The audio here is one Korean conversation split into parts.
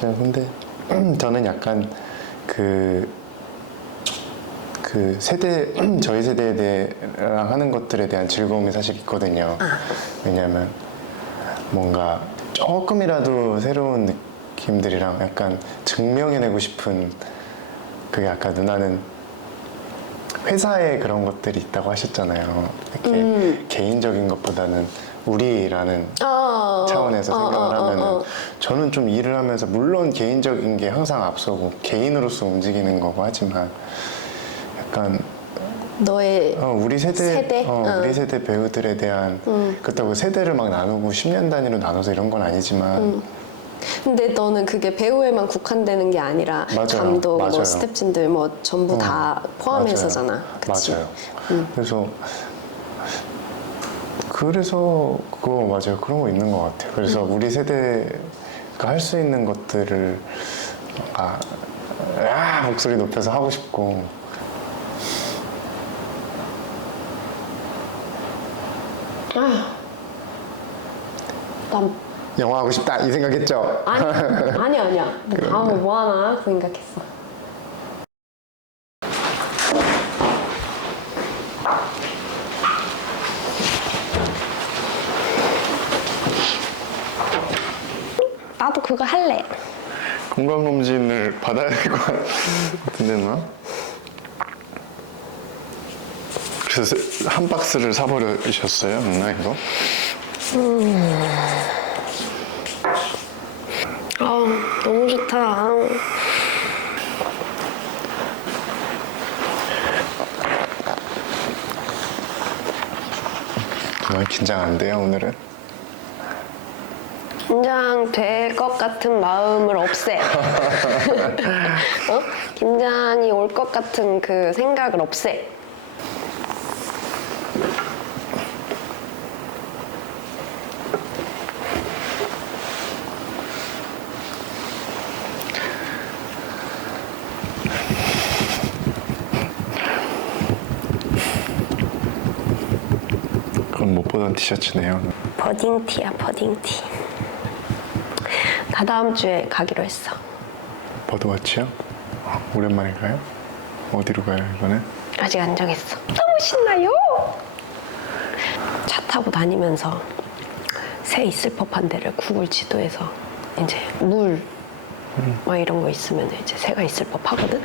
맞아요. 근데 저는 약간 그 세대 저희 세대랑 하는 것들에 대한 즐거움이 사실 있거든요. 왜냐하면 뭔가 조금이라도 새로운 느낌들이랑 약간 증명해내고 싶은, 그게 아까 누나는 회사에 그런 것들이 있다고 하셨잖아요. 이렇게 개인적인 것보다는 우리라는 차원에서 생각을 하면은 저는 좀 일을 하면서 물론 개인적인 게 항상 앞서고 개인으로서 움직이는 거고 하지만 약간 너의 우리 세대? 우리 응. 세대 배우들에 대한 그렇다고 세대를 막 나누고 10년 단위로 나눠서 이런 건 아니지만 근데 너는 그게 배우에만 국한되는 게 아니라 맞아요. 감독, 맞아요. 뭐 스태프진들 뭐 전부 다 포함해서잖아. 그치? 맞아요. 그래서 그거 맞아요. 그런 거 있는 것 같아요. 그래서 우리 세대가 할 수 있는 것들을 목소리 높여서 하고 싶고. 난 영화 하고 싶다 이 생각했죠? 아니야. 다음에 뭐 하나 그 생각했어. 나도 그거 할래. 건강검진을 받아야 될 것 같은데 누나? 그래서 한 박스를 사버리셨어요 누나 이거? 너무 좋다. 누나 긴장 안 돼요 오늘은? 긴장될 것 같은 마음을 없애. 긴장이 올 것 같은 그 생각을 없애. 그건 못 보던 티셔츠네요. 버딩티야, 버딩티. 나 다음 주에 가기로 했어. 버드워치요? 오랜만에 가요? 어디로 가요 이번엔? 아직 안 정했어. 너무 신나요. 차 타고 다니면서 새 있을 법한 데를 구글 지도에서 이제 물 막 이런 거 있으면 이제 새가 있을 법하거든.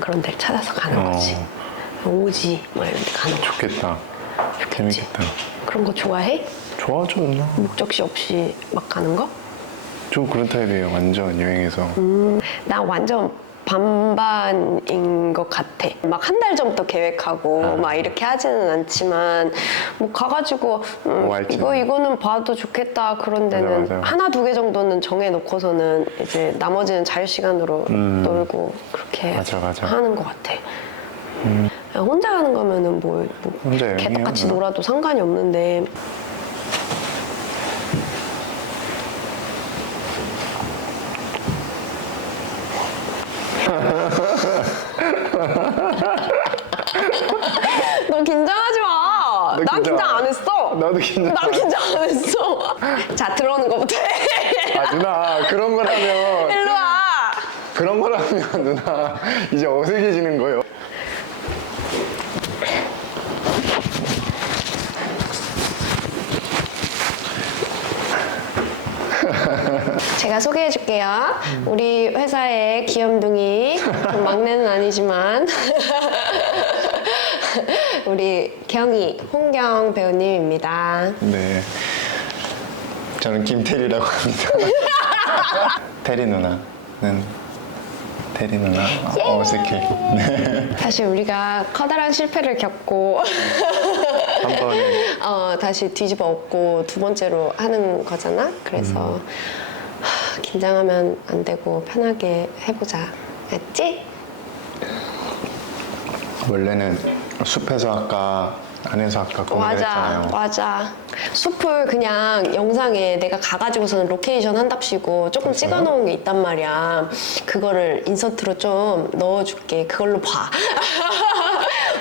그런 데를 찾아서 가는 거지. 오지 막 이런 데 가는 거. 좋겠다. 좋겠지? 재밌겠다. 그런 거 좋아해? 좋아하죠 누나. 목적지 없이 막 가는 거? 좀 그런 타입이에요. 완전 여행에서. 나 완전 반반인 것 같아. 막 한 달 전부터 계획하고 막 이렇게 하지는 않지만 뭐 가가지고 이거는 봐도 좋겠다 그런 데는 맞아. 하나 두 개 정도는 정해놓고서는 이제 나머지는 자유시간으로 놀고 그렇게 맞아. 하는 것 같아. 혼자 가는 거면은 뭐 혼자 여행해요, 개떡같이 누나? 놀아도 상관이 없는데 너 긴장하지 마. 난 긴장 안 했어. 나도 긴장. 난 긴장 안 했어. 자, 들어오는 거부터 해. 누나 그런 거라면 일로 와. 그런 거라면 누나 이제 어색해지는 거예요. 제가 소개해 줄게요. 우리 회사의 귀염둥이, 막내는 아니지만 우리 경희, 홍경 배우님입니다. 네. 저는 김태리라고 합니다. 태리 누나는 태리 누나. 어색해. 네. 사실 우리가 커다란 실패를 겪고 한 번에 다시 뒤집어 엎고 두 번째로 하는 거잖아. 그래서 긴장하면 안 되고 편하게 해보자. 알지? 원래는 숲에서 할까 안에서 할까 고민했잖아요. 맞아. 숲을 그냥 영상에 내가 가가지고서는 로케이션 한답시고 조금 찍어놓은 게 있단 말이야. 그거를 인서트로 좀 넣어줄게. 그걸로 봐.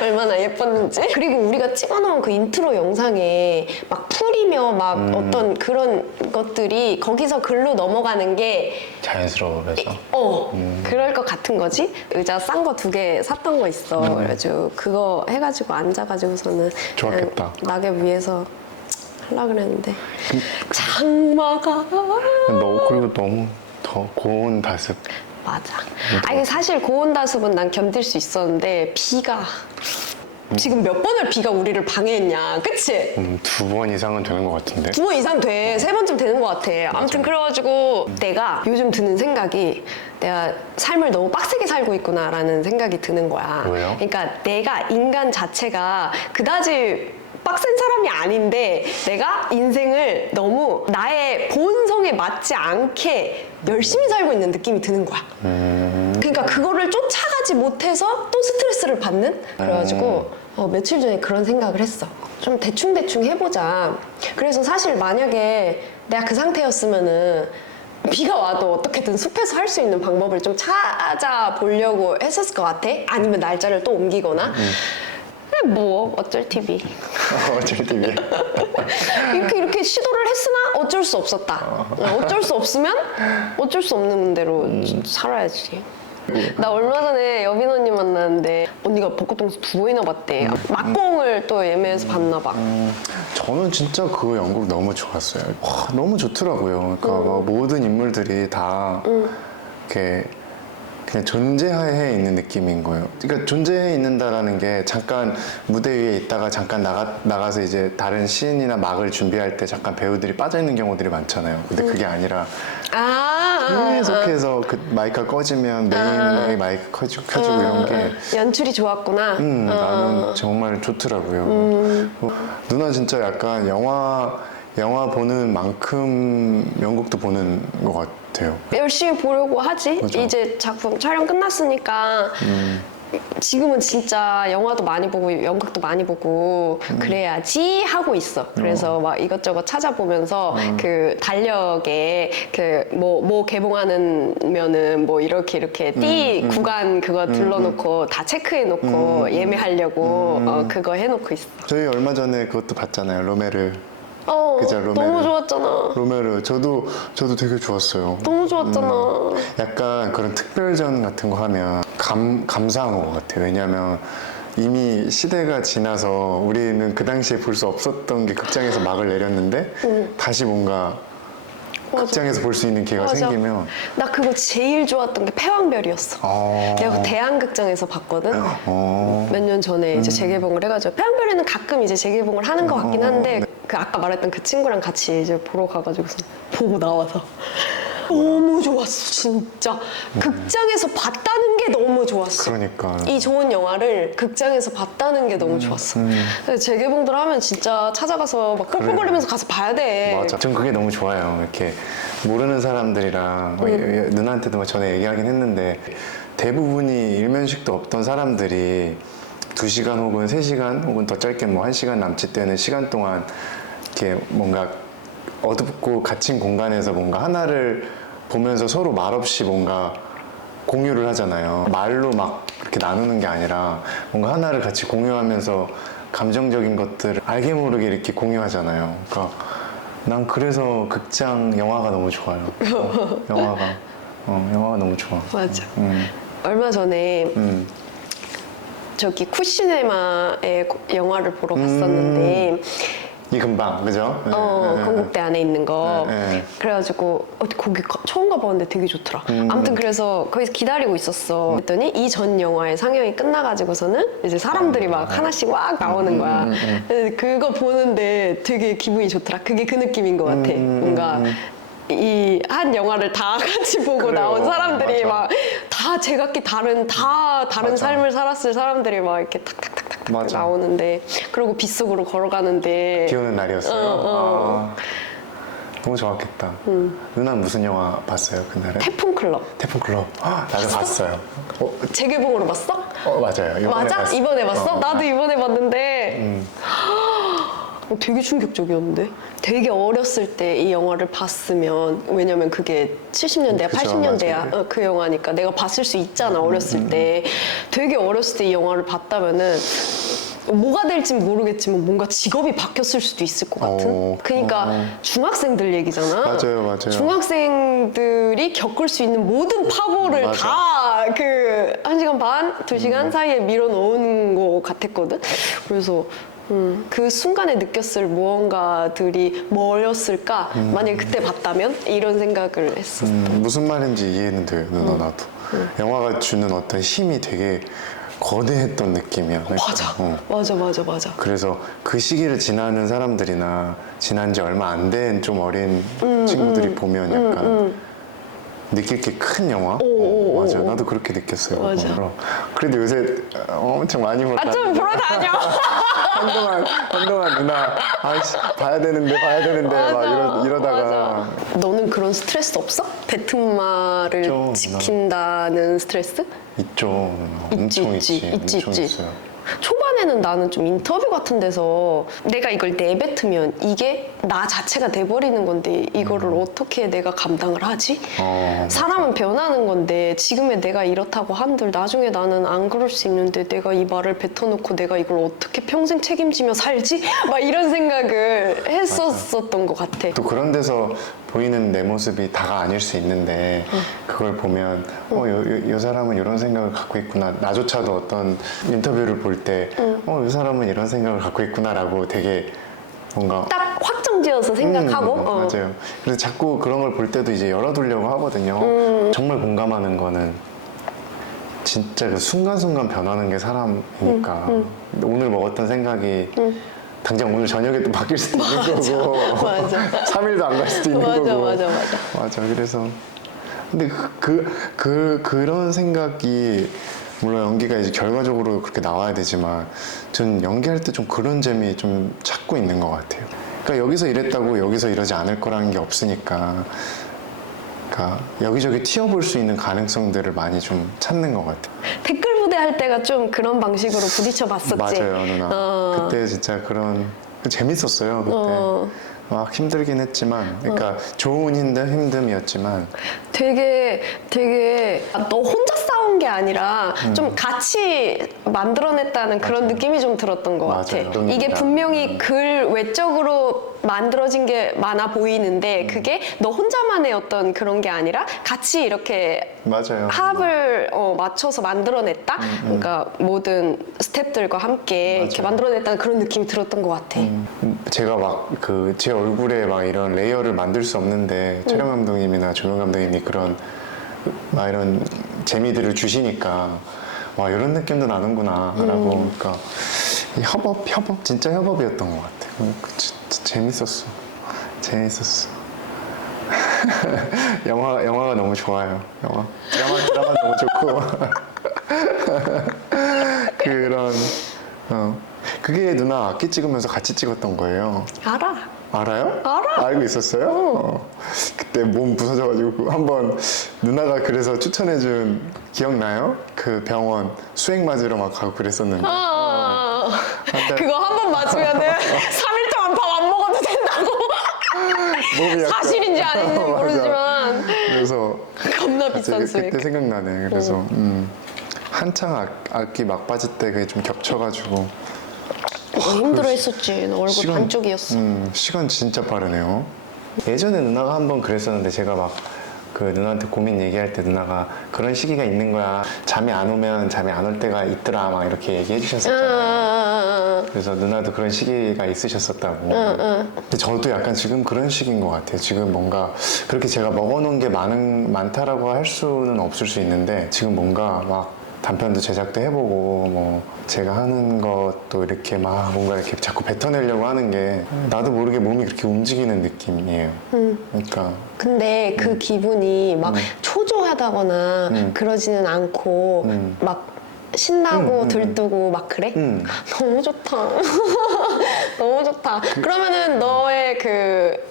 얼마나 예뻤는지. 그리고 우리가 찍어놓은 그 인트로 영상에 막 풀이 때리며 막 어떤 그런 것들이 거기서 글로 넘어가는 게 자연스러워서. 그럴 것 같은 거지. 의자 싼 거 2개 샀던 거 있어. 그래가지고 그거 해가지고 앉아가지고서는 좋았겠다. 그냥 낙엽 위에서 하려고 그랬는데 장마가 그리고 너무 더 고온 다습. 맞아. 아니 사실 고온 다습은 난 견딜 수 있었는데 비가 지금 몇 번을 비가 우리를 방해했냐, 그치? 2번 이상은 되는 것 같은데. 2번 이상 돼. 3번쯤 되는 것 같아. 아무튼 그래가지고 내가 요즘 드는 생각이 내가 삶을 너무 빡세게 살고 있구나라는 생각이 드는 거야. 왜요? 그러니까 내가 인간 자체가 그다지 빡센 사람이 아닌데 내가 인생을 너무 나의 본성에 맞지 않게 열심히 살고 있는 느낌이 드는 거야. 그러니까 그거를 쫓아가지 못해서 또 스트레스를 받는? 그래가지고 며칠 전에 그런 생각을 했어. 좀 대충대충 해보자. 그래서 사실 만약에 내가 그 상태였으면은 비가 와도 어떻게든 숲에서 할 수 있는 방법을 좀 찾아보려고 했었을 것 같아. 아니면 날짜를 또 옮기거나. 근데 뭐 어쩔 TV. 어쩔 TV. 이렇게 시도를 했으나 어쩔 수 없었다. 어쩔 수 없으면 어쩔 수 없는 대로 살아야지. 나 얼마 전에 여빈 언니 만났는데 언니가 벚꽃동산 2번이나 봤대. 막공을 또 예매해서 봤나 봐. 저는 진짜 그 연극 너무 좋았어요. 와, 너무 좋더라고요. 그러니까 막 모든 인물들이 다 이렇게 그냥 존재하에 있는 느낌인 거예요. 그러니까 존재해 있는다라는 게 잠깐 무대 위에 있다가 잠깐 나가서 이제 다른 씬이나 막을 준비할 때 잠깐 배우들이 빠져 있는 경우들이 많잖아요. 근데 그게 아니라 계속해서 그 마이크가 꺼지면 메인의 마이크 켜주고 이런 게 연출이 좋았구나. 나는 정말 좋더라고요. 누나 진짜 약간 영화 보는 만큼 연극도 보는 것 같아요. 열심히 보려고 하지. 그죠? 이제 작품 촬영 끝났으니까 지금은 진짜 영화도 많이 보고 연극도 많이 보고 그래야지 하고 있어. 그래서 막 이것저것 찾아보면서 그 달력에 그 뭐 개봉하면은 뭐 이렇게 띠 구간 그거 둘러놓고 다 체크해놓고 예매하려고 그거 해놓고 있어. 저희 얼마 전에 그것도 봤잖아요. 로메르. 그죠, 로메르. 너무 좋았잖아. 로메르 저도 되게 좋았어요. 너무 좋았잖아. 약간 그런 특별전 같은 거 하면 감사한 것 같아요. 왜냐하면 이미 시대가 지나서 우리는 그 당시에 볼 수 없었던 게 극장에서 막을 내렸는데 다시 뭔가 맞아. 극장에서 볼 수 있는 기회가 맞아. 생기면 나 그거 제일 좋았던 게 패왕별이었어. 내가 그 대한극장에서 봤거든. 몇 년 전에 이제 재개봉을 해가지고 패왕별에는 가끔 이제 재개봉을 하는 것 같긴 한데 그 아까 말했던 그 친구랑 같이 이제 보러 가가지고서 보고 나와서 너무 좋았어 진짜. 극장에서 봤다는 게 너무 좋았어. 그러니까 이 좋은 영화를 극장에서 봤다는 게 너무 좋았어. 그래서 재개봉들 하면 진짜 찾아가서 막 꿀꿀거리면서 가서 봐야 돼. 맞아. 전 그게 너무 좋아요. 이렇게 모르는 사람들이랑 누나한테도 전에 얘기하긴 했는데 대부분이 일면식도 없던 사람들이 2시간 혹은 3시간 혹은 더 짧게 뭐 1시간 남짓 되는 시간 동안 이렇게 뭔가 어둡고 갇힌 공간에서 뭔가 하나를 보면서 서로 말없이 뭔가 공유를 하잖아요. 말로 막 이렇게 나누는 게 아니라 뭔가 하나를 같이 공유하면서 감정적인 것들을 알게 모르게 이렇게 공유하잖아요. 그러니까 난 그래서 극장 영화가 너무 좋아요. 영화가 너무 좋아. 맞아. 얼마 전에 저기 쿠시네마의 영화를 보러 갔었는데 이 금방 그죠? 건국대 안에 있는 거. 그래가지고 거기 처음 가봤는데 되게 좋더라. 아무튼 그래서 거기서 기다리고 있었어. 그랬더니 이 전 영화의 상영이 끝나가지고서는 이제 사람들이 막 하나씩 막 나오는 거야. 그거 보는데 되게 기분이 좋더라. 그게 그 느낌인 것 같아. 뭔가 이 한 영화를 다 같이 보고 그래요. 나온 사람들이 맞아. 막 다 제각기 다른 맞아. 삶을 살았을 사람들이 막 이렇게 탁탁탁탁 맞아. 나오는데 그리고 빗속으로 걸어가는데 비 오는 날이었어요. 너무 좋았겠다. 누나 무슨 영화 봤어요 그날에? 태풍 클럽. 태풍 클럽. 나도 봤어요. 재개봉으로 봤어? 맞아요. 이번에 맞아? 봤어요. 이번에 봤어? 나도 이번에 봤는데 되게 충격적이었는데? 되게 어렸을 때 이 영화를 봤으면 왜냐면 그게 70년대야, 그쵸, 80년대야 맞아요. 그 영화니까 내가 봤을 수 있잖아 어렸을 때. 되게 어렸을 때 이 영화를 봤다면은 뭐가 될지 모르겠지만 뭔가 직업이 바뀌었을 수도 있을 것 같은. 그러니까 중학생들 얘기잖아. 맞아요. 중학생들이 겪을 수 있는 모든 파고를 맞아. 다 그 1시간 반, 2시간 사이에 밀어넣은 것 같았거든. 그래서 그 순간에 느꼈을 무언가들이 뭐였을까? 만약에 그때 봤다면? 이런 생각을 했었어. 무슨 말인지 이해는 돼요, 누나 나도. 영화가 주는 어떤 힘이 되게 거대했던 느낌이야. 그러니까, 맞아. 그래서 그 시기를 지나는 사람들이나 지난 지 얼마 안 된 좀 어린 친구들이 보면 약간 느낄 게 큰 영화? 맞아. 나도 그렇게 느꼈어요. 맞아. 그거로. 그래도 요새 엄청 많이 볼까? 좀 보러 다녀. 한동안 누나 아이씨 봐야 되는데 막 이러다가 맞아. 너는 그런 스트레스 없어? 배트마를 있죠, 누나. 지킨다는 스트레스? 있죠. 누나. 엄청 있지. 엄청 있어요. 초반에는 나는 좀 인터뷰 같은 데서 내가 이걸 내뱉으면 이게 나 자체가 돼버리는 건데 이거를 어떻게 내가 감당을 하지? 사람은 변하는 건데 지금의 내가 이렇다고 한들 나중에 나는 안 그럴 수 있는데 내가 이 말을 뱉어놓고 내가 이걸 어떻게 평생 책임지며 살지? 막 이런 생각을 했었던 것 같아. 또 그런 데서 보이는 내 모습이 다가 아닐 수 있는데 그걸 보면 이 사람은 이런 생각을 갖고 있구나. 나조차도 어떤 인터뷰를 볼 때 이 사람은 이런 생각을 갖고 있구나라고 되게 뭔가 딱 확정지어서 생각하고 맞아요. 그래서 자꾸 그런 걸 볼 때도 이제 열어두려고 하거든요. 정말 공감하는 거는 진짜 그 순간순간 변하는 게 사람이니까 오늘 먹었던 생각이 당장 오늘 저녁에 또 바뀔 수도 있는 거고 맞아. 3일도 안 갈 수도 있는 거고 맞아. 그래서 근데 그런 생각이 물론 연기가 이제 결과적으로 그렇게 나와야 되지만 전 연기할 때 좀 그런 재미 좀 찾고 있는 것 같아요. 그러니까 여기서 이랬다고 여기서 이러지 않을 거라는 게 없으니까 그러니까 여기저기 튀어볼 수 있는 가능성들을 많이 좀 찾는 것 같아요. 댓글 부대 할 때가 좀 그런 방식으로 부딪혀 봤었지. 맞아요, 누나. 그때 진짜 그런 재밌었어요. 그때 막 힘들긴 했지만, 그러니까 좋은 힘듦이었지만 되게 너 혼자 싸운 게 아니라 좀 같이 만들어냈다는 그런 느낌이 좀 들었던 것 같아. 맞아요. 이게 분명히 글 외적으로 만들어진 게 많아 보이는데 그게 너 혼자만의 어떤 그런 게 아니라 같이 이렇게 맞아요. 합을 맞춰서 만들어냈다. 그러니까 모든 스태프들과 함께 이렇게 맞아요. 만들어냈다는 그런 느낌이 들었던 것 같아. 제가 막 제 얼굴에 막 이런 레이어를 만들 수 없는데 촬영 감독님이나 조명 감독님이 그런 막 이런 재미들을 주시니까 와 이런 느낌도 나는구나 라고 그러니까 이 협업 진짜 협업이었던 것 같아. 진짜 재밌었어. 영화가 너무 좋아요. 드라마 너무 좋고 그런 그게 누나 악기 찍으면서 같이 찍었던 거예요. 알아요? 알아. 알고 있었어요? 그때 몸 부서져가지고 한번 누나가 그래서 추천해준 기억나요? 그 병원 수액 맞으러 막 가고 그랬었는데 그거 한 번 맞으면은 3일 동안 밥 안 먹어도 된다고. 몸이 약간 사실인지 아닌지 맞아. 모르지만 그래서 겁나 비싼 수액. 그때 생각나네. 그래서 한창 악기 막 빠질 때 그게 좀 겹쳐가지고 힘들어 했었지. 너 얼굴 반쪽이었어. 시간 진짜 빠르네요. 예전에 누나가 한번 그랬었는데 제가 막 그 누나한테 고민 얘기할 때 누나가 그런 시기가 있는 거야. 잠이 안 오면 잠이 안 올 때가 있더라. 막 이렇게 얘기해 주셨었잖아요. 그래서 누나도 그런 시기가 있으셨었다고. 근데 저도 약간 지금 그런 시기인 것 같아요. 지금 뭔가 그렇게 제가 먹어놓은 게 많다라고 할 수는 없을 수 있는데 지금 뭔가 막 단편도 제작도 해보고 뭐 제가 하는 것도 이렇게 막 뭔가 이렇게 자꾸 뱉어내려고 하는 게 나도 모르게 몸이 그렇게 움직이는 느낌이에요. 그러니까 근데 그 기분이 막 초조하다거나 그러지는 않고 막 신나고 들뜨고 막 그래? 너무 좋다. 너무 좋다. 그러면은 너의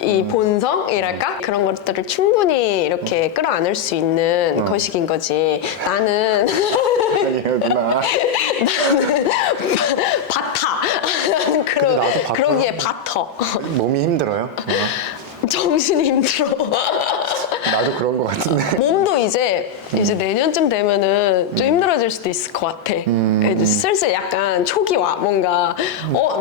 이 본성이랄까? 그런 것들을 충분히 이렇게 끌어안을 수 있는 거식인 거지. 나는 아니에요 누나. 밭아. 나는 근데 나도 밭아요. 그러기에 밭어. 몸이 힘들어요? 누나? 정신이 힘들어. 나도 그런 것 같은데. 몸도 이제 내년쯤 되면은 좀 힘들어질 수도 있을 것 같아. 이제 슬슬 약간 촉이 와. 뭔가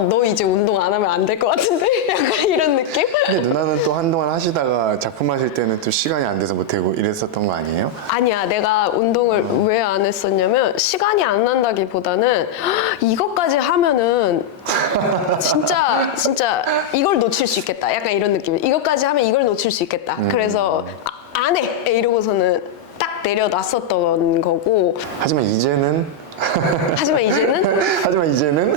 너 이제 운동 안 하면 안 될 것 같은데? 약간 이런 느낌? 근데 누나는 또 한동안 하시다가 작품 하실 때는 또 시간이 안 돼서 못하고 이랬었던 거 아니에요? 아니야, 내가 운동을 왜 안 했었냐면 시간이 안 난다기보다는 이것까지 하면은 진짜 이걸 놓칠 수 있겠다. 약간 이런 느낌. 이것까지 하면 이걸 놓칠 수 있겠다. 그래서 안 해! 이러고서는 딱 내려놨었던 거고. 하지만 이제는 하지만 이제는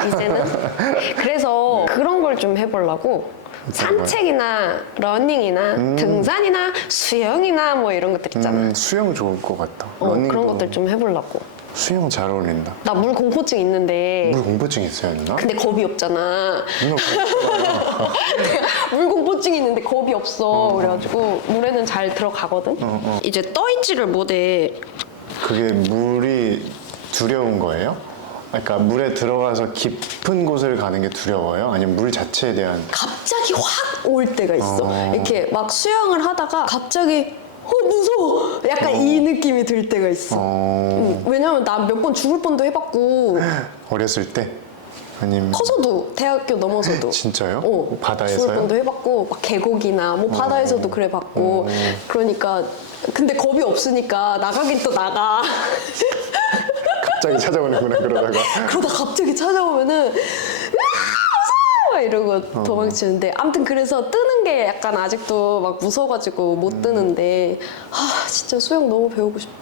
그래서 그런 걸 좀 해보려고 산책이나 러닝이나 등산이나 수영이나 뭐 이런 것들 있잖아. 수영 좋을 것 같다. 그런 러닝도 것들 좀 해보려고. 수영 잘 어울린다. 나 물 공포증 있는데 물 공포증 있어요, 누나? 근데 겁이 없잖아. 누나 그렇구나. 물 공포증이 있는데 겁이 없어. 그래가지고 물에는 잘 들어가거든. 이제 떠있지를 못해. 그게 물이 두려운 거예요? 그러니까 물에 들어가서 깊은 곳을 가는 게 두려워요? 아니면 물 자체에 대한 갑자기 확 올 때가 있어. 이렇게 막 수영을 하다가 갑자기 무서워. 약간 이 느낌이 들 때가 있어. 왜냐면 나 몇 번 죽을 뻔도 해봤고 어렸을 때? 아니면 커서도 대학교 넘어서도 진짜요? 죽을 바다에서요? 뻔도 해봤고 막 계곡이나 뭐 바다에서도 그래 봤고 그러니까 근데 겁이 없으니까 나가긴 또 나가. 갑자기 찾아오는구나 그러다가. 그러다 갑자기 찾아오면은 무서워 이러고 도망치는데 아무튼 그래서 뜨는 게 약간 아직도 막 무서워가지고 못 뜨는데 진짜 수영 너무 배우고 싶어.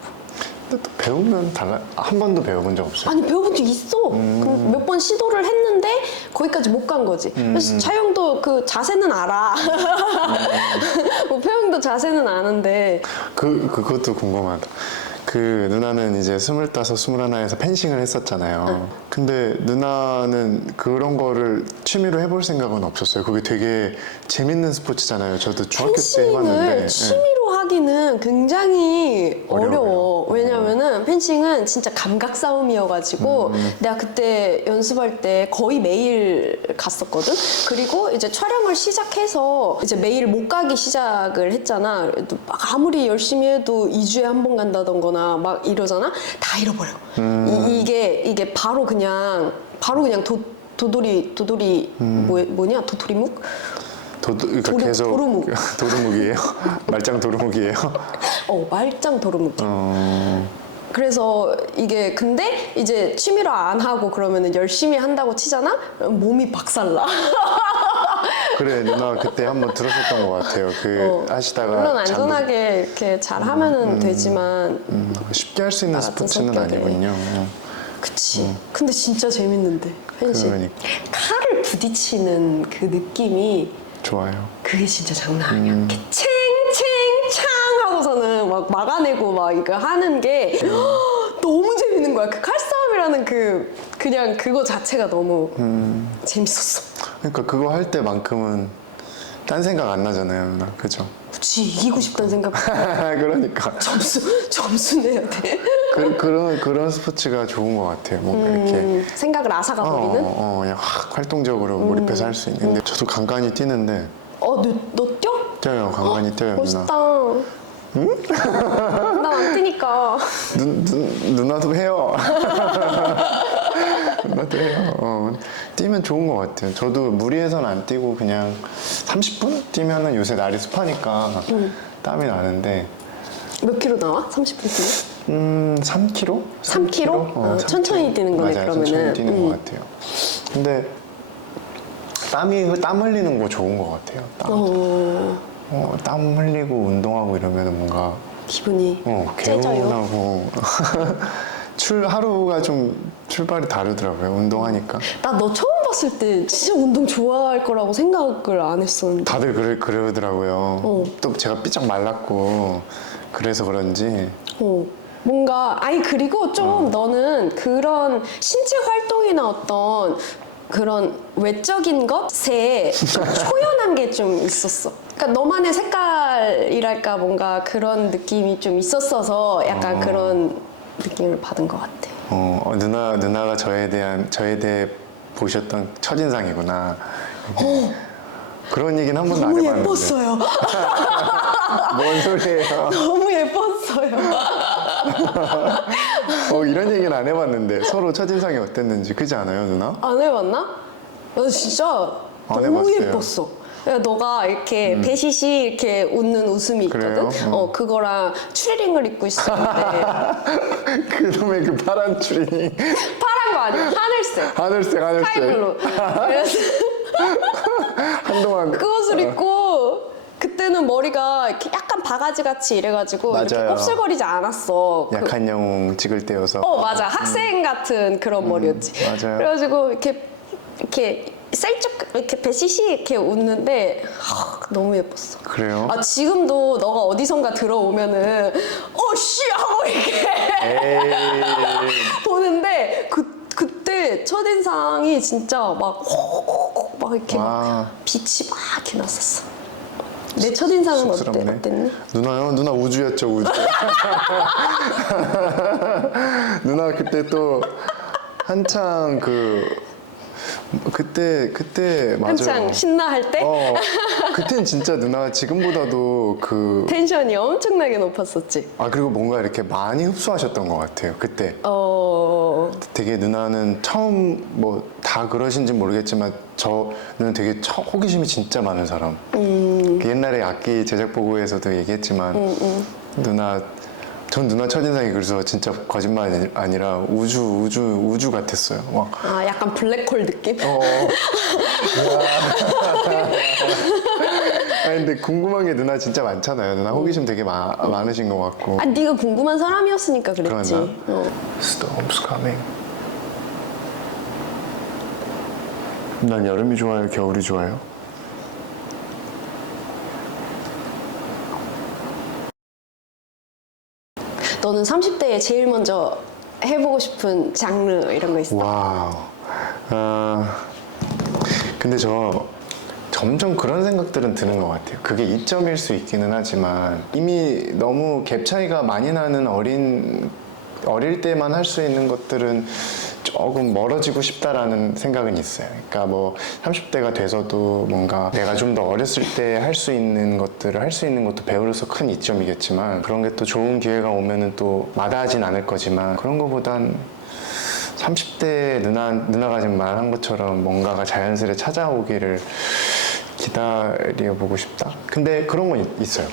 근데 또 배우면 달라. 한 번도 배워본 적 없어요? 아니 배워본 적 있어. 몇 번 시도를 했는데 거기까지 못 간 거지. 그래서 차영도 그 자세는 알아. 뭐 표영도 자세는 아는데. 그것도 궁금하다. 그 누나는 이제 25, 21에서 펜싱을 했었잖아요. 근데 누나는 그런 거를 취미로 해볼 생각은 없었어요. 그게 되게 재밌는 스포츠잖아요. 저도 중학교 때 해봤는데. 펜싱을 취미로 하기는 굉장히 어려워. 왜냐면은 펜싱은 진짜 감각 싸움이어가지고 내가 그때 연습할 때 거의 매일 갔었거든. 그리고 이제 촬영을 시작해서 이제 매일 못 가기 시작을 했잖아. 그래도 막 아무리 열심히 해도 2주에 한 번 간다던거나 막 이러잖아. 다 잃어버려. 이게 바로 그냥 도돌이 뭐냐 도토리묵? 그러니까 계속 도루묵. 도루묵이에요? 말짱 도루묵이에요? 말짱 도루묵. 그래서 이게 근데 이제 취미로 안 하고 그러면은 열심히 한다고 치잖아? 몸이 박살나. 그래 누나 그때 한번 들었었던 것 같아요. 하시다가 물론 안전하게 이렇게 잘 하면은 되지만 쉽게 할 수 있는 나 같은 스포츠는 성격에. 아니군요. 그치. 근데 진짜 재밌는데 펜싱. 그러니까. 칼을 부딪히는 그 느낌이 좋아요. 그게 진짜 장난 아니야. 이렇게 챙챙창 하고서는 막 막아내고 막 이거 하는 게 너무 재밌는 거야. 그 칼싸움이라는 그냥 그거 자체가 너무 재밌었어. 그러니까 그거 할 때만큼은 딴 생각 안 나잖아요, 누나. 그죠? 그치, 이기고 싶다는 생각. 그러니까 점수 내야 돼. 그런 스포츠가 좋은 것 같아요. 뭔가 이렇게 생각을 앗아가 버리는. 그냥 확 활동적으로 몰입해서 할 수 있는. 근데 저도 간간히 뛰는데 너 뛰어? 뛰어요, 간간히 뛰어요, 멋있다. 누나. 난 안 뛰니까. 누나도 해요. 누나도 해요. 뛰면 좋은 것 같아요. 저도 무리해서는 안 뛰고 그냥 30분 뛰면은 요새 날이 습하니까 땀이 나는데. 몇 킬로 나와? 30분 뛰면? 3kg? 3kg? 천천히 뛰는 거네, 맞아요, 그러면은. 천천히 뛰는 것 같아요. 근데 땀 흘리는 거 좋은 것 같아요. 땀 흘리고 운동하고 이러면 뭔가 기분이 째져요. 개운하고 하루가 좀 출발이 다르더라고요. 운동하니까. 나 너 처음 봤을 때 진짜 운동 좋아할 거라고 생각을 안 했었는데. 다들 그러더라고요. 또 제가 삐쩍 말랐고 그래서 그런지. 뭔가 그리고 좀 너는 그런 신체 활동이나 어떤 그런 외적인 것에 좀 초연한 게 좀 있었어. 그러니까 너만의 색깔이랄까 뭔가 그런 느낌이 좀 있었어서 약간 그런 느낌을 받은 것 같아. 누나가 저에 대해 보셨던 첫인상이구나. 그런 얘기는 한 번도 안 너무 해봤는데. 예뻤어요. 뭔 소리예요? 너무 예뻤어요. 이런 얘기는 안 해봤는데 서로 첫인상이 어땠는지. 그지 않아요, 누나? 안 해봤나? 나 진짜 안 너무 해봤어요. 예뻤어. 야, 너가 이렇게 배시시 이렇게 웃는 웃음이 있거든? 그래요? 그거랑 추리링을 입고 있었는데 그놈의 그 파란 추리닝. 파란 거 아니야? 하늘색. 하늘색. 스카이블루. 그래서 한동안. 그 옷을 입고 그때는 머리가 이렇게 약간 바가지 같이 이래가지고 이렇게 맞아요. 곱슬거리지 않았어. 약한 영웅 찍을 때여서. 맞아. 학생 같은 그런 머리였지. 맞아요. 그래가지고 이렇게 살짝 이렇게 배시시 이렇게 웃는데 너무 예뻤어. 그래요? 지금도 너가 어디선가 들어오면은 씨 하고 이렇게 에이. 보는데 그때 첫인상이 진짜 막 이렇게 막 와. 빛이 막 이렇게 났었어. 내 첫인상은 쑥스럽네. 어땠니? 누나요? 누나 우주였죠, 우주. 누나 그때 또 한창 그때 맞아요. 한창 신나할 때 그땐 진짜 누나 지금보다도 텐션이 엄청나게 높았었지. 그리고 뭔가 이렇게 많이 흡수하셨던 것 같아요. 그때 되게 누나는 처음 뭐 다 그러신지 모르겠지만 저는 되게 호기심이 진짜 많은 사람. 옛날에 악기 제작 보고에서도 얘기했지만 전 누나 첫인상이 그래서 진짜 거짓말 아니라 우주 같았어요. 막. 약간 블랙홀 느낌? 근데 궁금한 게 누나 진짜 많잖아요. 누나 호기심 되게 많으신 것 같고. 네가 궁금한 사람이었으니까 그랬지. 그러나? Storm's coming. 난 여름이 좋아요, 겨울이 좋아요? 너는 30대에 제일 먼저 해보고 싶은 장르 이런 거 있어? 와우. 근데 저 점점 그런 생각들은 드는 것 같아요. 그게 이점일 수 있기는 하지만 이미 너무 갭 차이가 많이 나는 어릴 때만 할 수 있는 것들은 조금 멀어지고 싶다라는 생각은 있어요. 그러니까 뭐 30대가 돼서도 뭔가 내가 좀 더 어렸을 때 할 수 있는 것들을 할 수 있는 것도 배우로서 큰 이점이겠지만 그런 게 또 좋은 기회가 오면은 또 마다하진 않을 거지만 그런 거보단 30대 누나가 지금 말한 것처럼 뭔가가 자연스레 찾아오기를 기다려보고 싶다. 근데 그런 건 있어요.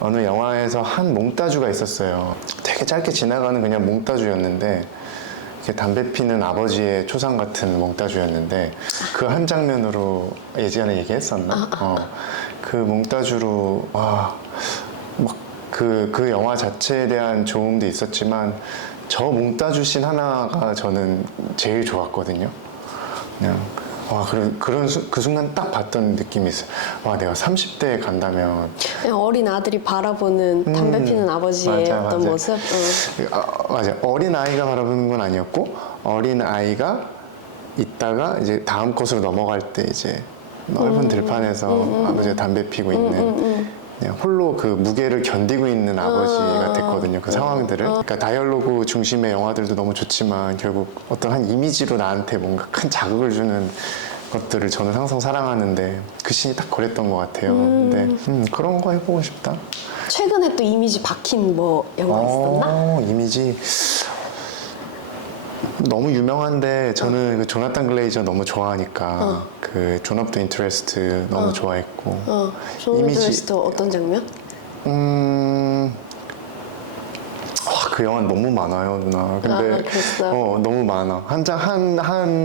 어느 영화에서 한 몽따주가 있었어요. 되게 짧게 지나가는 그냥 몽따주였는데 이렇게 담배 피는 아버지의 초상 같은 몽따주였는데 그 한 장면으로 예전에 얘기했었나? 그 몽따주로 그 영화 자체에 대한 좋음도 있었지만 저 몽따주 씬 하나가 저는 제일 좋았거든요. 그냥 그 순간 딱 봤던 느낌이 있어요. 내가 30대에 간다면 그냥 어린 아들이 바라보는 담배 피는 아버지의 맞아, 어떤 맞아. 모습? 맞아. 어린 아이가 바라보는 건 아니었고 어린 아이가 있다가 이제 다음 컷으로 넘어갈 때 이제 넓은 들판에서 아버지가 담배 피고 있는 그냥 홀로 그 무게를 견디고 있는 아버지가 됐거든요. 그 상황들을. 그러니까 다이얼로그 중심의 영화들도 너무 좋지만 결국 어떤 한 이미지로 나한테 뭔가 큰 자극을 주는 것들을 저는 항상 사랑하는데 그 씬이 딱 그랬던 것 같아요. 근데 그런 거 해보고 싶다. 최근에 또 이미지 박힌 뭐 영화 있었나? 이미지 너무 유명한데 저는 그 조나탄 글레이저 너무 좋아하니까 그 존 오브 더 인트레스트 너무 좋아했고 이미지 어떤 장면? 그 영화 너무 많아요, 누나. 근데 그랬어요? 너무 많아. 한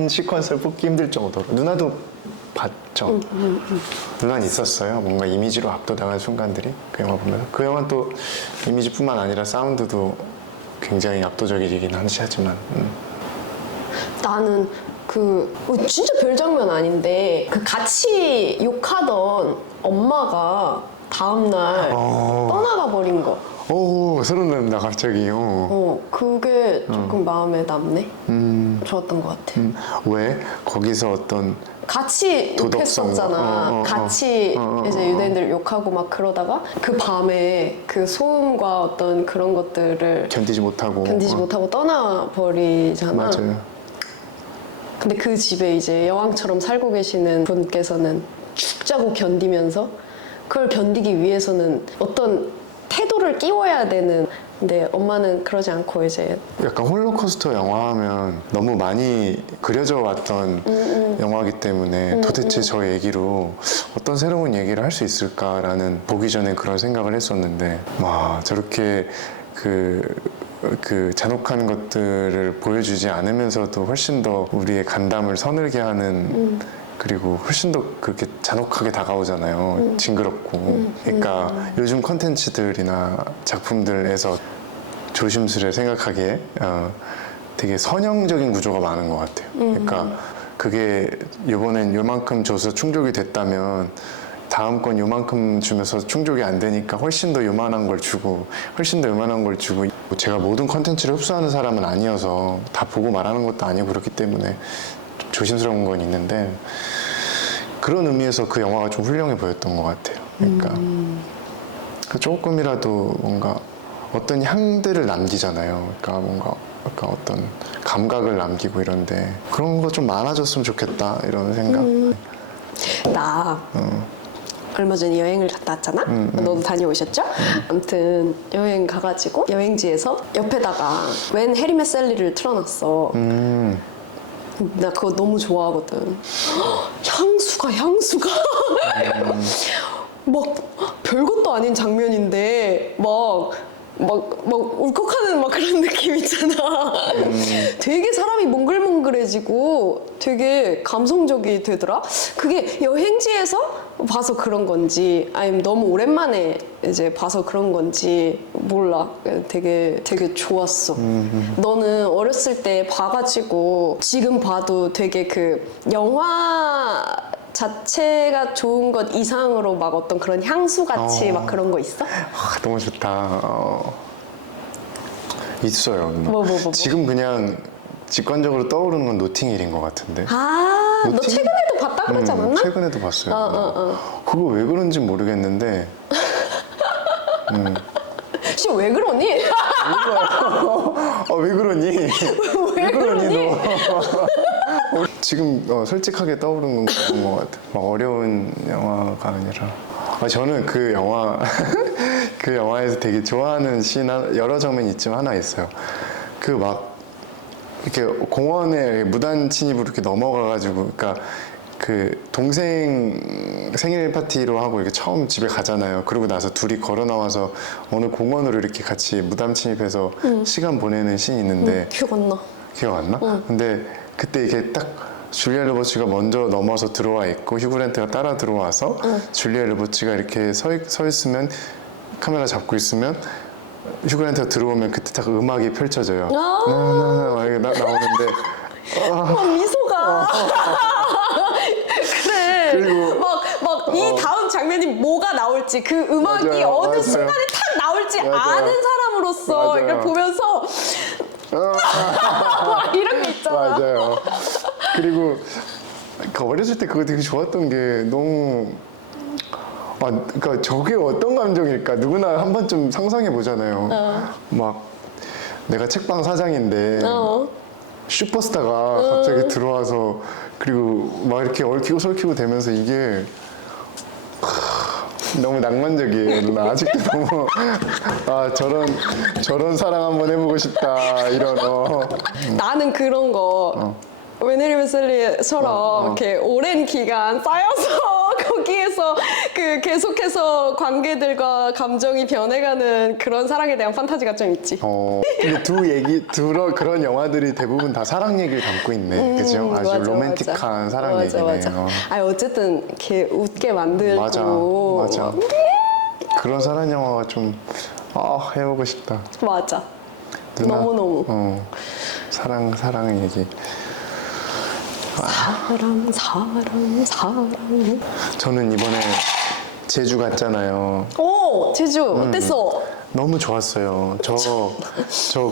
시퀀스를 뽑기 힘들 정도로. 누나도 봤죠? 누나는 있었어요. 뭔가 이미지로 압도당한 순간들이 그 영화 보면. 그 영화 또 이미지뿐만 아니라 사운드도 굉장히 압도적이긴 하지만. 나는 진짜 별 장면 아닌데 같이 욕하던 엄마가 다음날 떠나가 버린 거. 소름 돋는다 갑자기. 그게 조금 마음에 남네. 좋았던 것 같아. 왜? 거기서 어떤 같이 도덕성과, 욕했었잖아. 같이 이제 유대인들 욕하고 막 그러다가 그 밤에 그 소음과 어떤 그런 것들을 견디지 못하고 떠나버리잖아. 맞아요. 근데 그 집에 이제 여왕처럼 살고 계시는 분께서는 죽자고 견디면서 그걸 견디기 위해서는 어떤 태도를 끼워야 되는. 근데 엄마는 그러지 않고 이제 약간 홀로코스터 영화 하면 너무 많이 그려져 왔던 영화이기 때문에 도대체 저 얘기로 어떤 새로운 얘기를 할 수 있을까라는 보기 전에 그런 생각을 했었는데 와 저렇게 그 잔혹한 것들을 보여주지 않으면서도 훨씬 더 우리의 간담을 서늘게 하는 그리고 훨씬 더 그렇게 잔혹하게 다가오잖아요. 징그럽고. 그러니까 요즘 컨텐츠들이나 작품들에서 조심스레 생각하기에 되게 선형적인 구조가 많은 것 같아요. 그러니까 그게 이번엔 요만큼 줘서 충족이 됐다면 다음 건 요만큼 주면서 충족이 안 되니까 훨씬 더 요만한 걸 주고 훨씬 더 요만한 걸 주고 제가 모든 컨텐츠를 흡수하는 사람은 아니어서 다 보고 말하는 것도 아니고 그렇기 때문에 좀 조심스러운 건 있는데 그런 의미에서 그 영화가 좀 훌륭해 보였던 것 같아요. 그러니까 그 조금이라도 뭔가 어떤 향들을 남기잖아요. 그러니까 뭔가 약간 어떤 감각을 남기고 이런데 그런 거 좀 많아졌으면 좋겠다 이런 생각. 나 얼마 전에 여행을 갔다 왔잖아? 너도 다녀오셨죠? 아무튼 여행 가가지고 여행지에서 옆에다가 웬 해리 met 셀리를 틀어놨어. 나 그거 너무 좋아하거든. 향수가 막 별것도 아닌 장면인데 막 울컥하는 막 그런 느낌 있잖아. 되게 사람이 몽글몽글해지고 되게 감성적이 되더라. 그게 여행지에서 봐서 그런 건지 아니면 너무 오랜만에 이제 봐서 그런 건지 몰라. 되게 좋았어. 너는 어렸을 때 봐가지고 지금 봐도 되게 그 영화 자체가 좋은 것 이상으로 막 어떤 그런 향수같이 막 그런 거 있어? 너무 좋다. 있어요. 뭐. 지금 그냥 직관적으로 떠오르는 건 노팅힐인 것 같은데. 너 노팅- 최근에도 봤다 그러지 않았나? 최근에도 봤어요. 그거 왜 그런지 모르겠는데. 씨, 왜 그러니? 왜 그러니? 왜 그러니? 너? 지금 솔직하게 떠오르는 건 그런 것 같아. 막 어려운 영화가 아니라. 저는 그 영화 그 영화에서 되게 좋아하는 씬 여러 장면이 있지만 하나 있어요. 그 막 이렇게 공원에 무단 침입으로 이렇게 넘어가가지고, 그러니까 그 동생 생일 파티로 하고 이렇게 처음 집에 가잖아요. 그러고 나서 둘이 걸어 나와서 어느 공원으로 이렇게 같이 무단 침입해서 시간 보내는 씬이 있는데 기억 안 나. 기억 안 나? 근데 그때 이게 딱 줄리아 로버츠가 먼저 넘어서 들어와 있고 휴그랜트가 따라 들어와서 줄리아 로버츠가 이렇게 서 있으면 카메라 잡고 있으면 휴그랜트가 들어오면 그때 딱 음악이 펼쳐져요. 나오는데 미소가. 그래. 그리고 막 이 다음 장면이 뭐가 나올지 그 음악이 맞아요, 어느 맞아요. 순간에 탁 나올지 맞아요. 아는 사람으로서 맞아요. 이걸 보면서 막 이런 게 있잖아. 맞아요. 그리고 그 어렸을 때 그거 되게 좋았던 게 너무 그러니까 저게 어떤 감정일까 누구나 한 번쯤 상상해 보잖아요. 막 내가 책방 사장인데 슈퍼스타가 갑자기 들어와서 그리고 막 이렇게 얽히고 설키고 되면서 이게 너무 낭만적이에요. 누나 아직도 너무 저런 사랑 한번 해보고 싶다 이런 나는 그런 거 웬해리 met 셀리처럼 이렇게 오랜 기간 쌓여서 거기에서 그 계속해서 관계들과 감정이 변해가는 그런 사랑에 대한 판타지가 좀 있지. 근데 그런 영화들이 대부분 다 사랑 얘기를 담고 있네. 그죠? 아주 맞아, 로맨틱한 맞아. 사랑 맞아, 얘기네요. 맞아. 아니 어쨌든 이렇게 웃게 만들고. 맞아. 그런 사랑 영화가 좀 해보고 싶다. 맞아. 누나, 너무너무. 사랑 얘기. 사랑. 저는 이번에 제주 갔잖아요. 오, 제주 어땠어? 너무 좋았어요. 저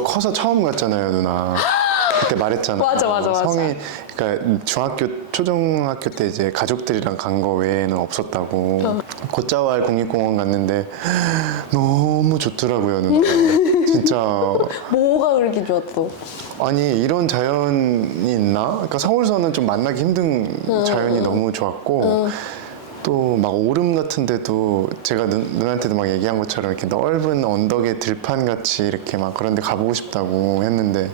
커서 처음 갔잖아요, 누나. 그때 말했잖아요. 맞아. 성이 그러니까 초중학교 때 이제 가족들이랑 간 거 외에는 없었다고. 곶자왈 국립공원 갔는데 너무 좋더라고요, 누나. 진짜 뭐가 그렇게 좋았어? 아니 이런 자연이 있나? 그러니까 서울서는 좀 만나기 힘든 자연이 너무 좋았고 또 막 오름 같은 데도 제가 누나한테도 막 얘기한 것처럼 이렇게 넓은 언덕의 들판 같이 이렇게 막 그런 데 가보고 싶다고 했는데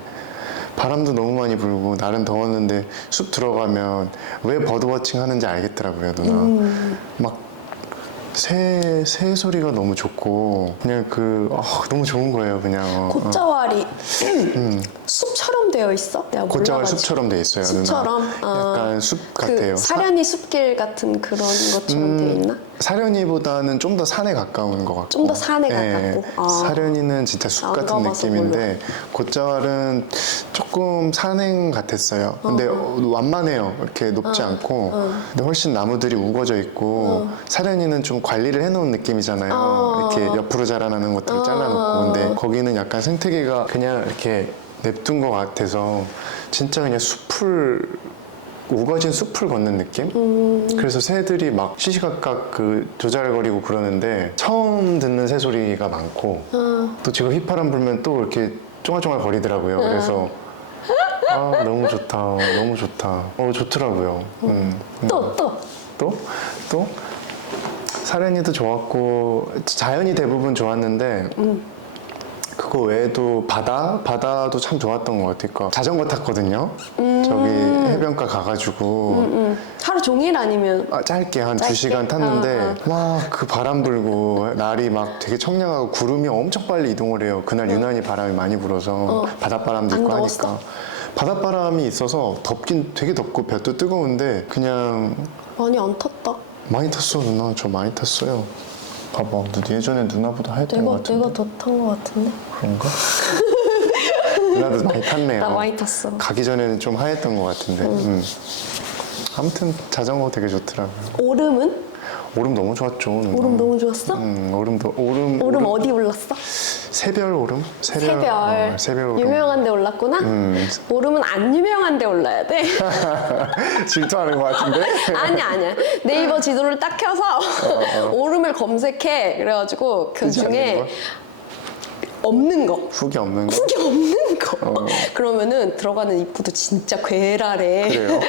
바람도 너무 많이 불고 날은 더웠는데 숲 들어가면 왜 버드워칭 하는지 알겠더라고요, 누나. 막 새 소리가 너무 좋고 그냥 너무 좋은 거예요, 그냥. 곶자왈이 숲처럼 되어 있어? 내가 곶자왈 몰라가지고. 숲처럼 돼 있어요, 숲처럼? 누나. 약간 숲 같아요. 사려니 숲길 같은 그런 것처럼 되어 있나? 사려니보다는 좀 더 산에 가까운 것 같고. 좀 더 산에 네, 가깝고? 아. 사려니는 진짜 숲 안 같은 가봐서 느낌인데 곶자왈은 조금 산행 같았어요. 근데 완만해요. 이렇게 높지 않고. 근데 훨씬 나무들이 우거져 있고 사려니는 좀 관리를 해놓은 느낌이잖아요. 이렇게 옆으로 자라나는 것들을 잘라놓고. 근데 거기는 약간 생태계가 그냥 이렇게 냅둔 것 같아서 진짜 그냥 우거진 숲을 걷는 느낌? 그래서 새들이 막 시시각각 조잘거리고 그러는데 처음 듣는 새소리가 많고 또 지금 휘파람 불면 또 이렇게 쫑알쫑알 거리더라고요. 그래서 너무 좋다, 너무 좋다. 좋더라고요. 또? 또? 사려니도 좋았고 자연이 대부분 좋았는데 그거 외에도 바다도 참 좋았던 것 같아요. 그러니까 자전거 탔거든요. 저기 해변가 가가지고 하루 종일 아니면? 짧게 한 짧게? 2시간 탔는데 막 그 바람 불고 날이 막 되게 청량하고 구름이 엄청 빨리 이동을 해요. 그날 유난히 바람이 많이 불어서 바닷바람도 안 있고 더웠어? 하니까 바닷바람이 있어서 덥긴 되게 덥고 볕도 뜨거운데 그냥 많이 안 탔다. 많이 탔어. 누나 저 많이 탔어요. 봐봐, 너 예전에 누나보다 하였던 것 같은데. 내가 더 탄 것 같은데? 그런가? 누나도 많이 탔네요. 나 많이 탔어. 가기 전에는 좀 하였던 것 같은데. 아무튼 자전거 되게 좋더라고요. 오름은? 오름 너무 좋았죠. 누나. 오름 너무 좋았어? 오름 어디 올랐어? 새별 오름? 새별. 새별 오름. 유명한 데 올랐구나? 오름은 안 유명한 데 올라야 돼. 질투하는 것 같은데? 아니야. 네이버 지도를 딱 켜서 오름을 검색해. 그래가지고 그 흔치 않은 중에 거? 없는 거. 훅이 없는 거? 훅이 없는 거. 그러면은 들어가는 입구도 진짜 괴랄해. 그래요?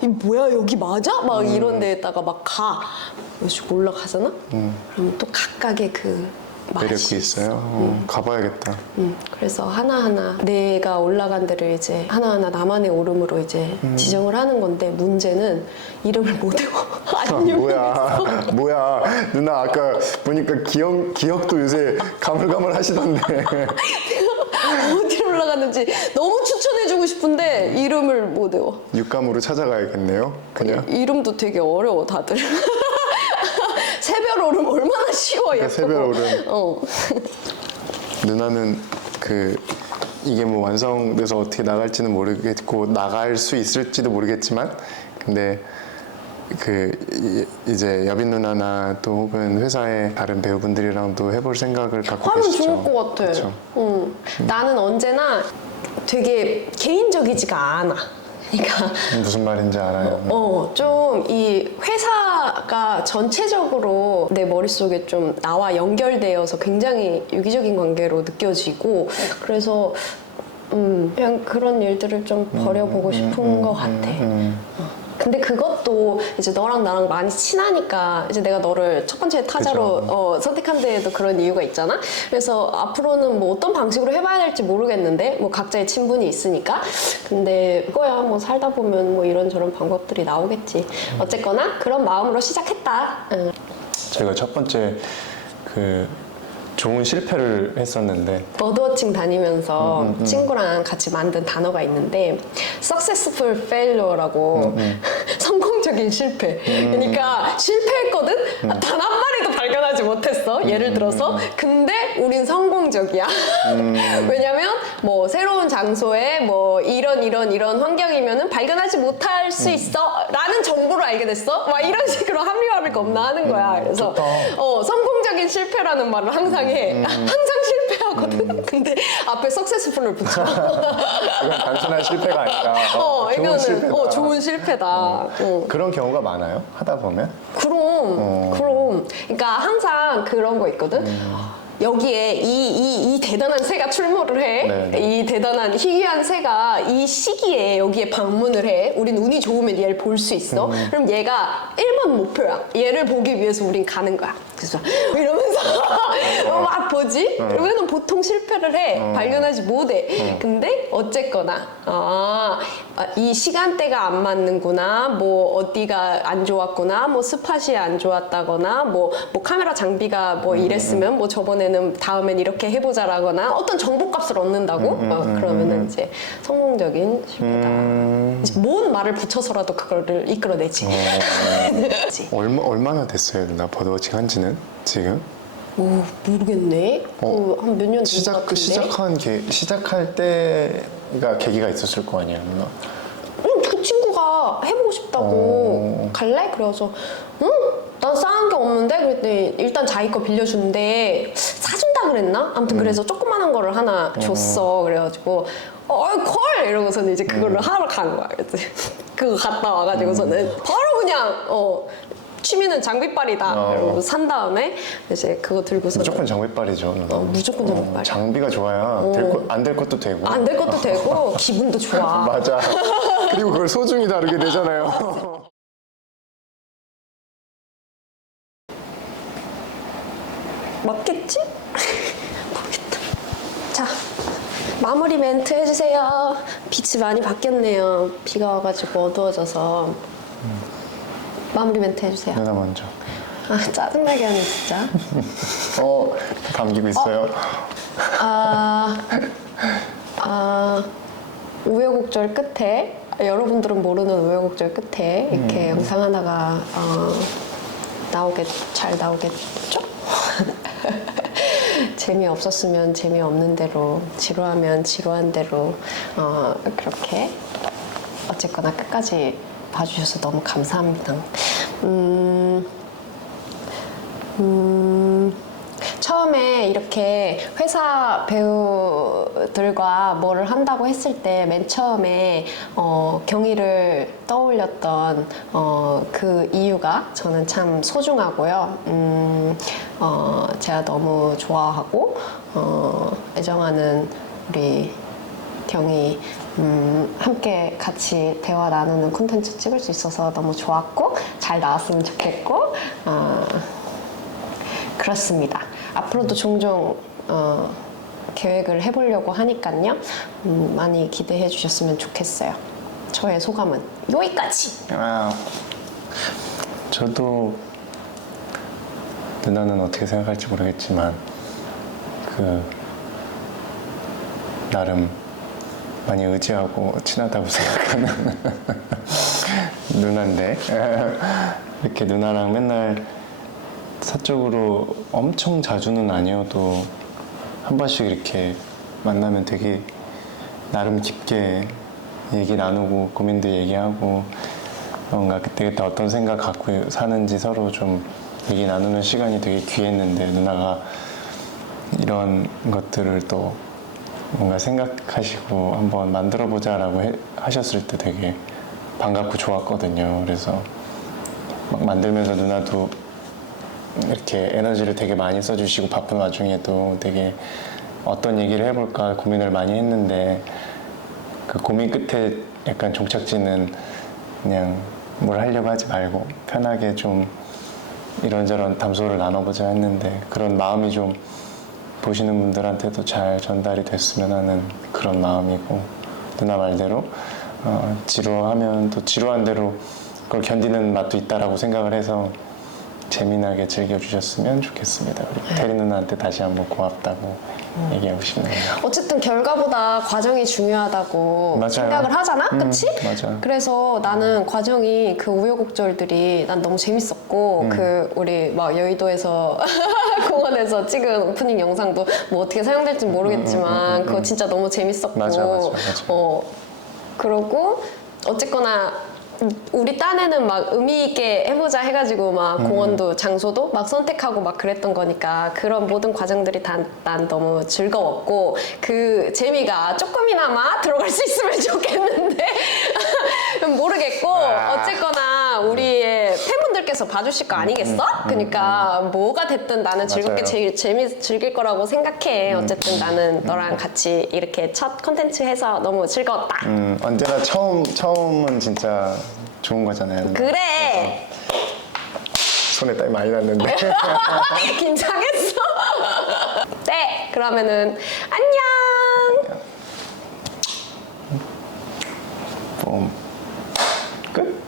이 뭐야 여기 맞아? 막 이런 데에다가 막 가. 그래서 올라가잖아? 그러면 또 각각의 그 매력이 맛이 있어요? 가봐야겠다. 그래서 하나하나 내가 올라간 데를 이제 하나하나 나만의 오름으로 이제 지정을 하는 건데 문제는 이름을 못 외워. 안 유명해서. 뭐야. 누나 아까 보니까 기억도 요새 가물가물 하시던데. 어디로 올라갔는지 너무 추천해주고 싶은데 이름을 못 외워. 육감으로 찾아가야겠네요. 그냥. 이름도 되게 어려워 다들. 새별 오름 얼마나 쉬워 예쁘고. 새별 오름. 누나는 이게 뭐 완성돼서 어떻게 나갈지는 모르겠고 나갈 수 있을지도 모르겠지만 근데 이제 여빈 누나나 또 혹은 회사의 다른 배우분들이랑도 해볼 생각을 갖고 하면 계시죠. 좋을 것 같아. 그쵸? 나는 언제나 되게 개인적이지가 않아. 그러니까 무슨 말인지 알아요. 좀 이 회사가 전체적으로 내 머릿속에 좀 나와 연결되어서 굉장히 유기적인 관계로 느껴지고 그래서 그냥 그런 일들을 좀 버려보고 싶은 것 같아. 근데 그것도 이제 너랑 나랑 많이 친하니까 이제 내가 너를 첫 번째 타자로 선택한 데에도 그런 이유가 있잖아. 그래서 앞으로는 뭐 어떤 방식으로 해봐야 될지 모르겠는데 뭐 각자의 친분이 있으니까. 근데 그거야 뭐 살다 보면 뭐 이런저런 방법들이 나오겠지. 어쨌거나 그런 마음으로 시작했다. 제가 첫 번째 좋은 실패를 했었는데 버드워칭 다니면서 친구랑 같이 만든 단어가 있는데 successful failure라고 성공적인 실패. 그러니까 실패했거든? 단 한 마리도 발견하지 못했어. 예를 들어서. 근데 우린 성공적이야. 왜냐면 뭐 새로운 장소에 뭐 이런 환경이면은 발견하지 못할 수 있어 라는 정보를 알게 됐어. 막 이런 식으로 합리화를 겁나 하는 거야. 그래서 성공적인 실패라는 말을 항상 해. 항상 실패하거든. 근데 앞에 successful을 붙여. 이건 단순한 실패가 아니라 이거는 좋은 실패다. 좋은 실패다. 그런 경우가 많아요? 하다 보면? 그럼. 그러니까 항상 그런 거 있거든. 여기에 이 대단한 새가 출몰을 해. 네. 이 대단한 희귀한 새가 이 시기에 여기에 방문을 해. 우린 운이 좋으면 얘를 볼 수 있어. 그럼 얘가 1번 목표야. 얘를 보기 위해서 우린 가는 거야. 그래서 이러면서 막 보지? 그러면 보통 실패를 해. 발견하지 못해. 근데 어쨌거나 이 시간대가 안 맞는구나. 뭐 어디가 안 좋았구나. 뭐 스팟이 안 좋았다거나 뭐 카메라 장비가 뭐 이랬으면 뭐 저번에는 다음엔 이렇게 해보자라거나 어떤 정보값을 얻는다고? 그러면은 이제 성공적인 실패다. 이제 뭔 말을 붙여서라도 그거를 이끌어내지. 얼마나 됐어요, 누나? 버드워칭 한지는 지금? 오, 모르겠네. 한 몇 년 된 것 같은데. 시작할 때가 계기가 있었을 거 아니에요, 누나? 그 친구가 해보고 싶다고 갈래? 그래서 응? 난 쌓은 게 없는데? 그랬더니 일단 자기 거 빌려주는데 사준다 그랬나? 아무튼 그래서 조그만한 거를 하나 줬어. 그래가지고 콜! 이러고서는 이제 그거를 하러 간 거야. 그래서 그거 갔다 와가지고서는 바로 그냥 취미는 장비빨이다. 이러고 산 다음에 이제 그거 들고서 무조건 장비빨이죠, 누나. 무조건 장비빨이야. 장비가 좋아야 안 될 것도 되고. 안 될 것도 되고 기분도 좋아. 맞아. 그리고 그걸 소중히 다루게 되잖아요. 맞겠지? 모르겠다. 자, 마무리 멘트 해주세요. 빛이 많이 바뀌었네요. 비가 와가지고 어두워져서. 마무리 멘트 해주세요. 누나 먼저. 아, 짜증나게 하네, 진짜. 감기고 있어요. 우여곡절 끝에, 여러분들은 모르는 우여곡절 끝에 이렇게 영상 하나가 잘 나오겠죠? 재미없었으면 재미없는 대로, 지루하면 지루한 대로 그렇게 어쨌거나 끝까지 봐주셔서 너무 감사합니다. 처음에 이렇게 회사 배우들과 뭐를 한다고 했을 때 맨 처음에 경희를 떠올렸던 그 이유가 저는 참 소중하고요. 제가 너무 좋아하고 애정하는 우리 경희 함께 같이 대화 나누는 콘텐츠 찍을 수 있어서 너무 좋았고 잘 나왔으면 좋겠고 그렇습니다. 앞으로도 종종 계획을 해보려고 하니까요. 많이 기대해 주셨으면 좋겠어요. 저의 소감은 여기까지! 저도 누나는 어떻게 생각할지 모르겠지만 나름 많이 의지하고 친하다고 생각하는 누나인데 이렇게 누나랑 맨날 사적으로 엄청 자주는 아니어도 한 번씩 이렇게 만나면 되게 나름 깊게 얘기 나누고 고민도 얘기하고 뭔가 그때그때 어떤 생각 갖고 사는지 서로 좀 얘기 나누는 시간이 되게 귀했는데 누나가 이런 것들을 또 뭔가 생각하시고 한번 만들어보자 라고 하셨을 때 되게 반갑고 좋았거든요. 그래서 막 만들면서 누나도 이렇게 에너지를 되게 많이 써주시고 바쁜 와중에도 되게 어떤 얘기를 해볼까 고민을 많이 했는데 그 고민 끝에 약간 종착지는 그냥 뭘 하려고 하지 말고 편하게 좀 이런저런 담소를 나눠보자 했는데 그런 마음이 좀 보시는 분들한테도 잘 전달이 됐으면 하는 그런 마음이고 누나 말대로 지루하면 또 지루한 대로 그걸 견디는 맛도 있다라고 생각을 해서 재미나게 즐겨주셨으면 좋겠습니다. 우리 태리 누나한테 다시 한번 고맙다고 얘기하고 싶네요. 어쨌든 결과보다 과정이 중요하다고 맞아요. 생각을 하잖아? 그치? 맞아. 그래서 나는 과정이 그 우여곡절들이 난 너무 재밌었고 그 우리 막 여의도에서 공원에서 찍은 오프닝 영상도 뭐 어떻게 사용될지 모르겠지만 그거 진짜 너무 재밌었고 맞아. 그러고 어쨌거나 우리 딴에는 막 의미 있게 해보자 해가지고 막 공원도 장소도 막 선택하고 막 그랬던 거니까 그런 모든 과정들이 난 너무 즐거웠고 그 재미가 조금이나마 들어갈 수 있으면 좋겠는데 모르겠고 어쨌거나 우리의 팬분들 분들께서 봐주실 거 아니겠어? 그러니까 뭐가 됐든 나는 즐겁게 맞아요. 즐길 거라고 생각해. 어쨌든 나는 너랑 같이 이렇게 첫 컨텐츠 해서 너무 즐거웠다. 언제나 처음은 진짜 좋은 거잖아요. 그래. 손에 땀이 많이 났는데. 긴장했어. 네, 그러면은 안녕. 끝.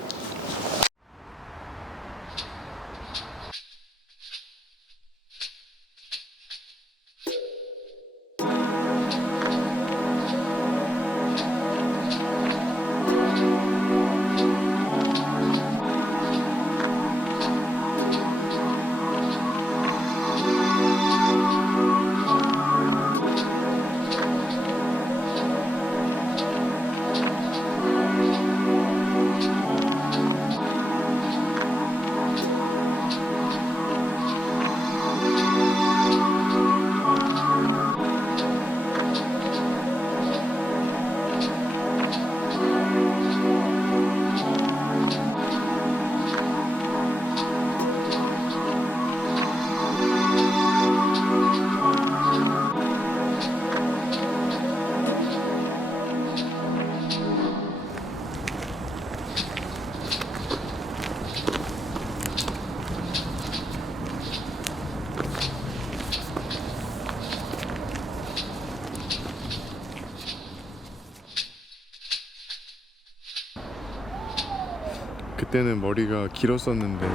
그때는 머리가 길었었는데